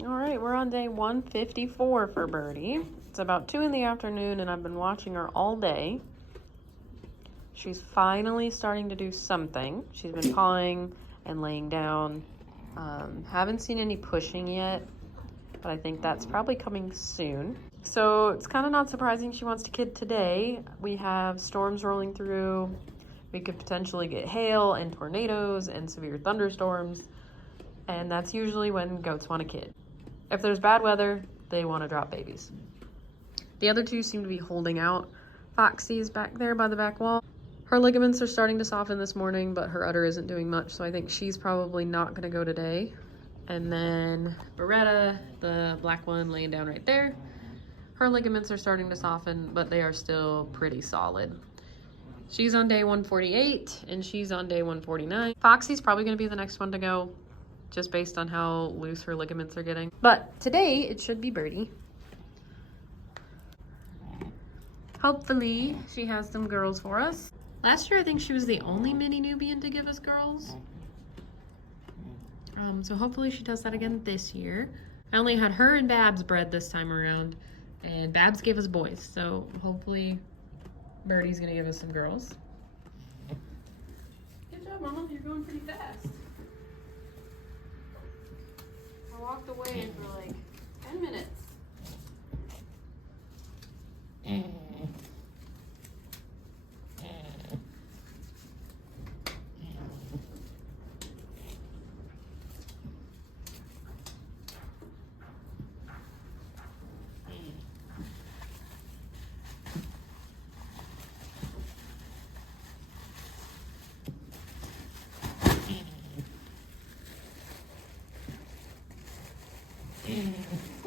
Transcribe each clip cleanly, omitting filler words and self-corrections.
All right, we're on day 154 for Birdie. It's about 2 in the afternoon and I've been watching her all day. She's finally starting to do something. She's been pawing and laying down. Haven't seen any pushing yet, but I think that's probably coming soon. So it's kind of not surprising she wants to kid today. We have storms rolling through. We could potentially get hail and tornadoes and severe thunderstorms. And that's usually when goats want a kid. If there's bad weather, they want to drop babies. The other two seem to be holding out. Foxy's back there by the back wall. Her ligaments are starting to soften this morning, but her udder isn't doing much, so I think she's probably not going to go today. And then Beretta, the black one laying down right there. Her ligaments are starting to soften, but they are still pretty solid. She's on day 148, and she's on day 149. Foxy's probably going to be the next one to go, just based on how loose her ligaments are getting. But today, it should be Birdie. Hopefully, she has some girls for us. Last year, I think she was the only mini Nubian to give us girls. So hopefully she does that again this year. I only had her and Babs bred this time around, and Babs gave us boys. So hopefully Birdie's gonna give us some girls. Good job, Mama. You're going pretty fast. I walked away for like 10 minutes.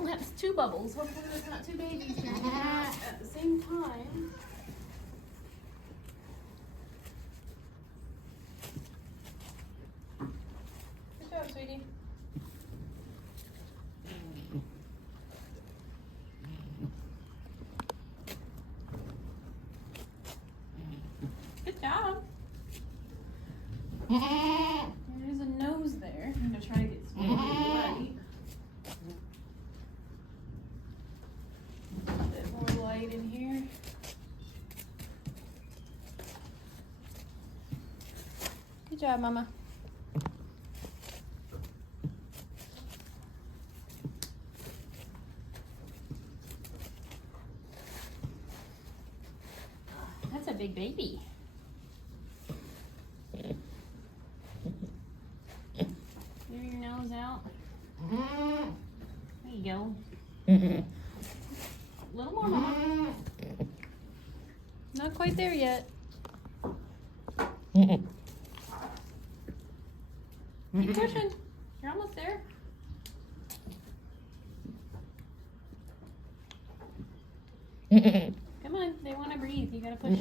That's 2 bubbles. Hopefully there's not 2 babies here at the same time. Good job, sweetie. Good job. There's a nose there. I'm gonna try to get some light. A bit more light in here. Good job, Mama. That's a big baby. Give your nose out. There you go. A little more, Mama. Not quite there yet. Keep pushing. You're almost there. Come on, they want to breathe. You gotta push.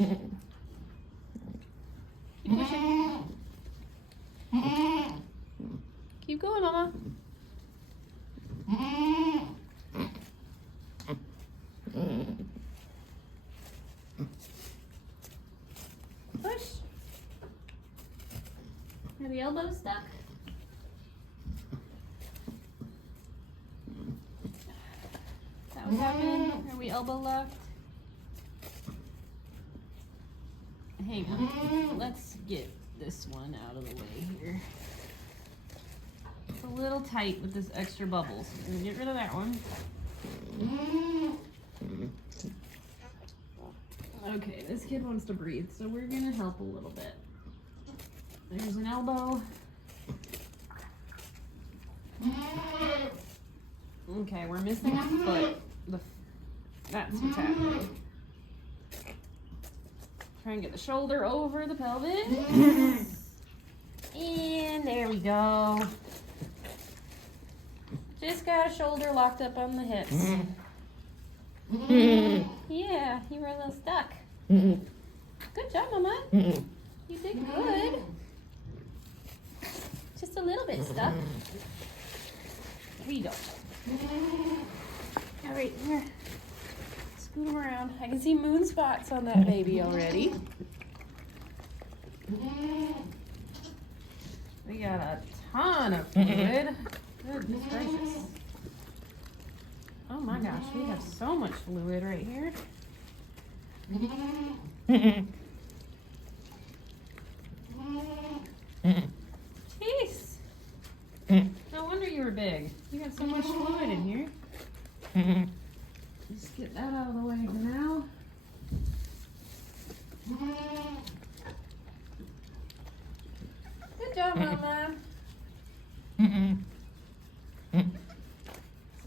Keep pushing. Keep going, Mama. Push. Are the elbows stuck? Is that what's happening? Are we elbow locked? Hang on. Let's get this one out of the way here. It's a little tight with this extra bubbles. I'm gonna get rid of that one. Okay, this kid wants to breathe, so we're gonna help a little bit. There's an elbow. Okay, we're missing a foot. That's what's happening. Try and get the shoulder over the pelvis. And there we go. Just got a shoulder locked up on the hips. Yeah, you were a little stuck. Good job, Mama. You did good. Just a little bit stuck. Here you go. All right, here. Scoot him around. I can see moon spots on that baby already. We got a ton of fluid. Goodness gracious. gosh, we have so much fluid right here. Jeez. No wonder you were big. You got so much fluid in here. Just get that out of the way for now. Good job, Mama. So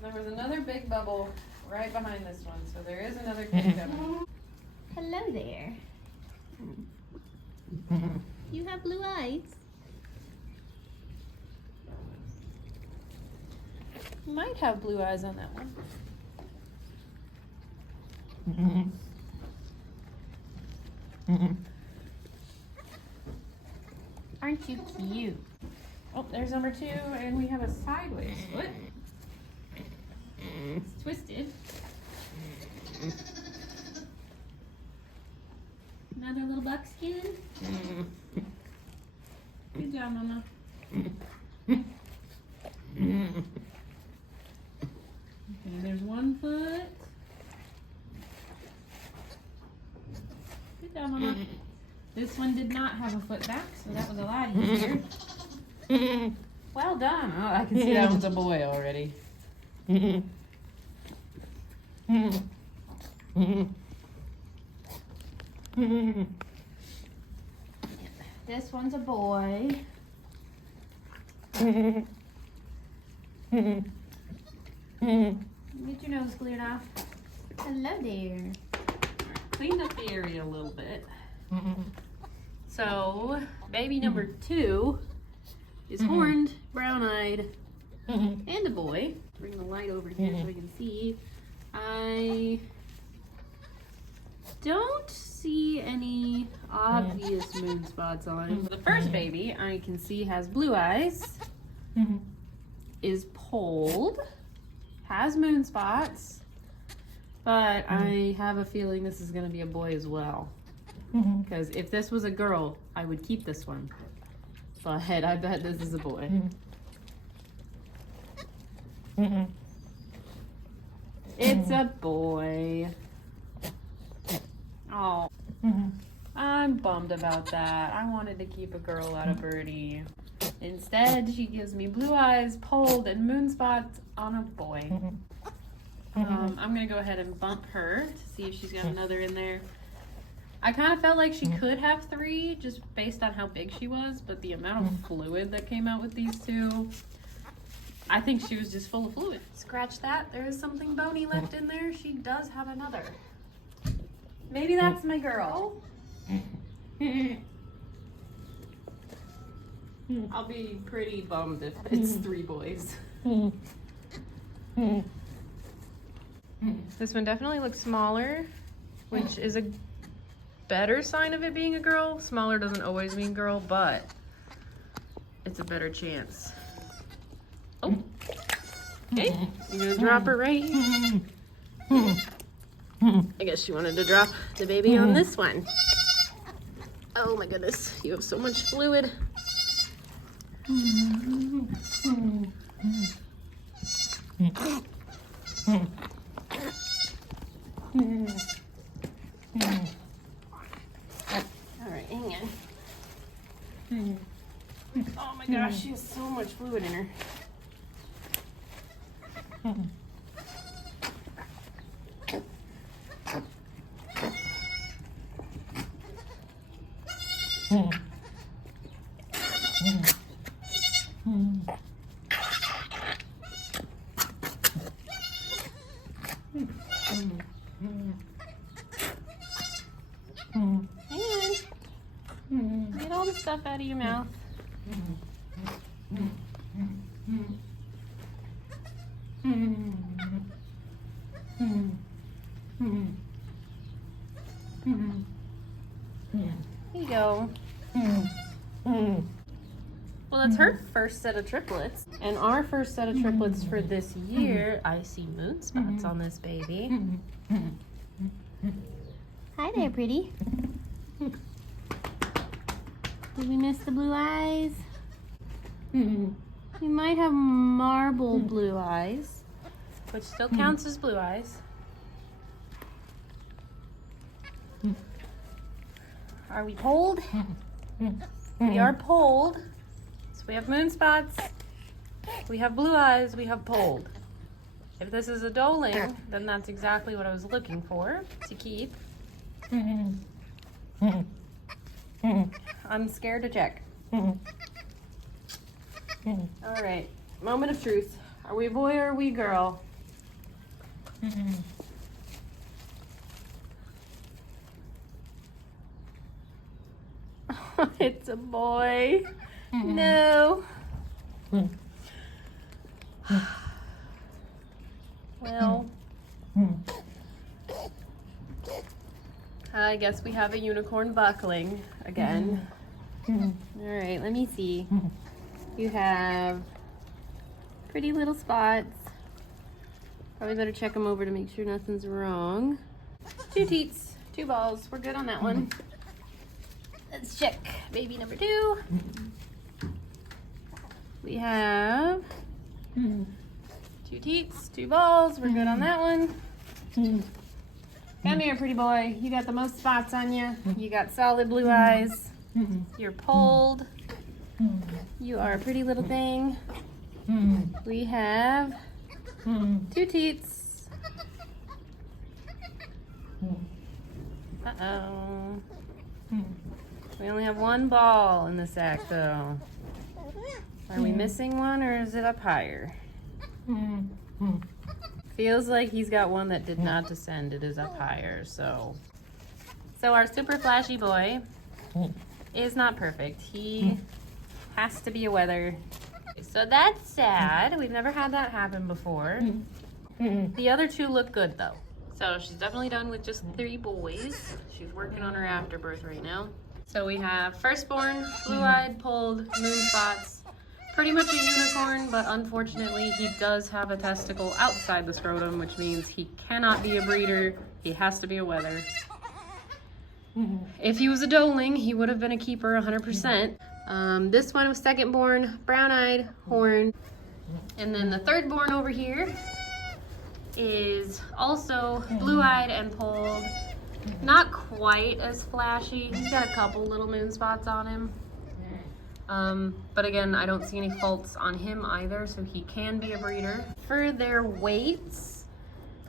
there was another big bubble right behind this one. So there is another kid coming. Hello there. You have blue eyes. You might have blue eyes on that one. Aren't you cute? Oh, there's number 2, and we have a sideways foot. It's twisted. Another little buckskin. Good job, Mama. Okay, there's one foot. Good job, Mama. This one did not have a foot back, so that was a lot easier. Well done. Oh, I can see that one's a boy already. This one's a boy. Get your nose cleared off. Hello there. Cleaned up the area a little bit. So, baby number 2 is horned, brown-eyed, and a boy. Bring the light over here so we can see. I don't see any obvious moon spots on him. The first baby I can see has blue eyes, is polled, has moon spots, but I have a feeling this is going to be a boy as well. Because if this was a girl, I would keep this one. But I bet this is a boy. It's a boy. Oh, I'm bummed about that. I wanted to keep a girl out of Birdie. Instead, she gives me blue eyes, polled, and moon spots on a boy. I'm going to go ahead and bump her to see if she's got another in there. I kind of felt like she could have 3 just based on how big she was, but the amount of fluid that came out with these 2, I think she was just full of fluid. Scratch that. There is something bony left in there. She does have another. Maybe that's my girl. I'll be pretty bummed if it's 3 boys. This one definitely looks smaller, which is a better sign of it being a girl. Smaller doesn't always mean girl, but it's a better chance. Oh, okay. I'm gonna drop her right here. I guess she wanted to drop the baby on this one. Oh my goodness, you have so much fluid. Alright, hang on. Oh my gosh, she has so much fluid in her. Get all the stuff out of your mouth. Here you go. Well, that's her first set of triplets. And our first set of triplets for this year, I see moon spots on this baby. Hi there, pretty. Did we miss the blue eyes? You might have marble blue eyes. which still counts as blue eyes. Are we polled? We are polled. So we have moon spots, we have blue eyes, we have polled. If this is a doeling, then that's exactly what I was looking for to keep. I'm scared to check. All right, moment of truth. Are we boy or are we girl? It's a boy. No. Well, I guess we have a unicorn buckling again. All right, let me see. You have pretty little spots. Probably better check them over to make sure nothing's wrong. 2 teats, 2 balls. We're good on that one. Let's check baby number 2. We have 2 teats, 2 balls. We're good on that one. Come here, pretty boy. You got the most spots on you. You got solid blue eyes. You're polled. You are a pretty little thing. We have 2 teats. Uh-oh. We only have 1 ball in the sack, though. Are we missing one, or is it up higher? Feels like he's got one that did not descend. It is up higher, so. So our super flashy boy is not perfect. He has to be a weather. So that's sad. We've never had that happen before. The other 2 look good, though. So she's definitely done with just 3 boys. She's working on her afterbirth right now. So we have firstborn, blue-eyed, polled, moon spots. Pretty much a unicorn, but unfortunately he does have a testicle outside the scrotum, which means he cannot be a breeder. He has to be a wether. If he was a doeling, he would have been a keeper 100%. This one was second-born, brown-eyed, horned. And then the third-born over here is also blue-eyed and polled. Not quite as flashy. He's got a couple little moon spots on him. But again, I don't see any faults on him either, so he can be a breeder. For their weights,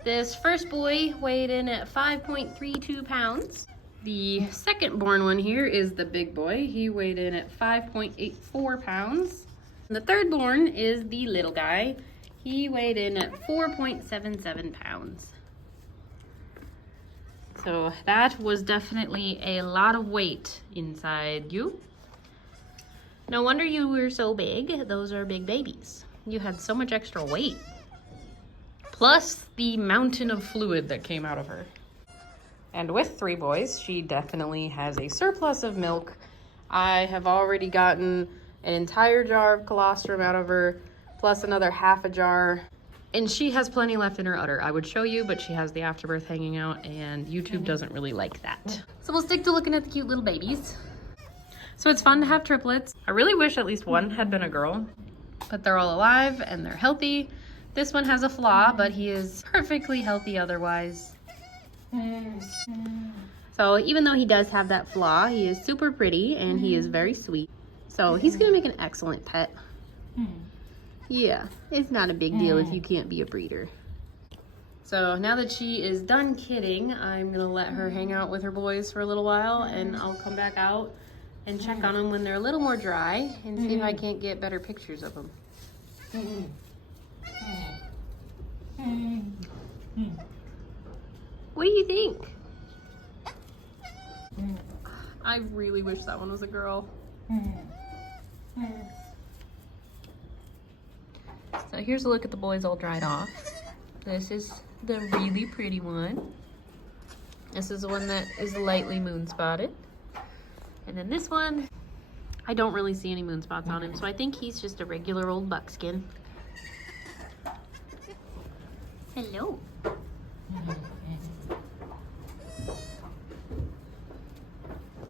this first boy weighed in at 5.32 pounds. The second born one here is the big boy. He weighed in at 5.84 pounds. And the third born is the little guy. He weighed in at 4.77 pounds. So that was definitely a lot of weight inside you. No wonder you were so big. Those are big babies. You had so much extra weight. Plus the mountain of fluid that came out of her. And with 3 boys, she definitely has a surplus of milk. I have already gotten an entire jar of colostrum out of her, plus another half a jar. And she has plenty left in her udder. I would show you, but she has the afterbirth hanging out, and YouTube doesn't really like that. So we'll stick to looking at the cute little babies. So it's fun to have triplets. I really wish at least one had been a girl, but they're all alive and they're healthy. This one has a flaw, but he is perfectly healthy otherwise. So even though he does have that flaw, he is super pretty and he is very sweet. So he's gonna make an excellent pet. Yeah, it's not a big deal if you can't be a breeder. So now that she is done kidding, I'm gonna let her hang out with her boys for a little while, and I'll come back out and check on them when they're a little more dry and see if I can't get better pictures of them. What do you think? I really wish that one was a girl. So here's a look at the boys all dried off. This is the really pretty one. This is the one that is lightly moon spotted. And then this one, I don't really see any moon spots on him, so I think he's just a regular old buckskin. Hello.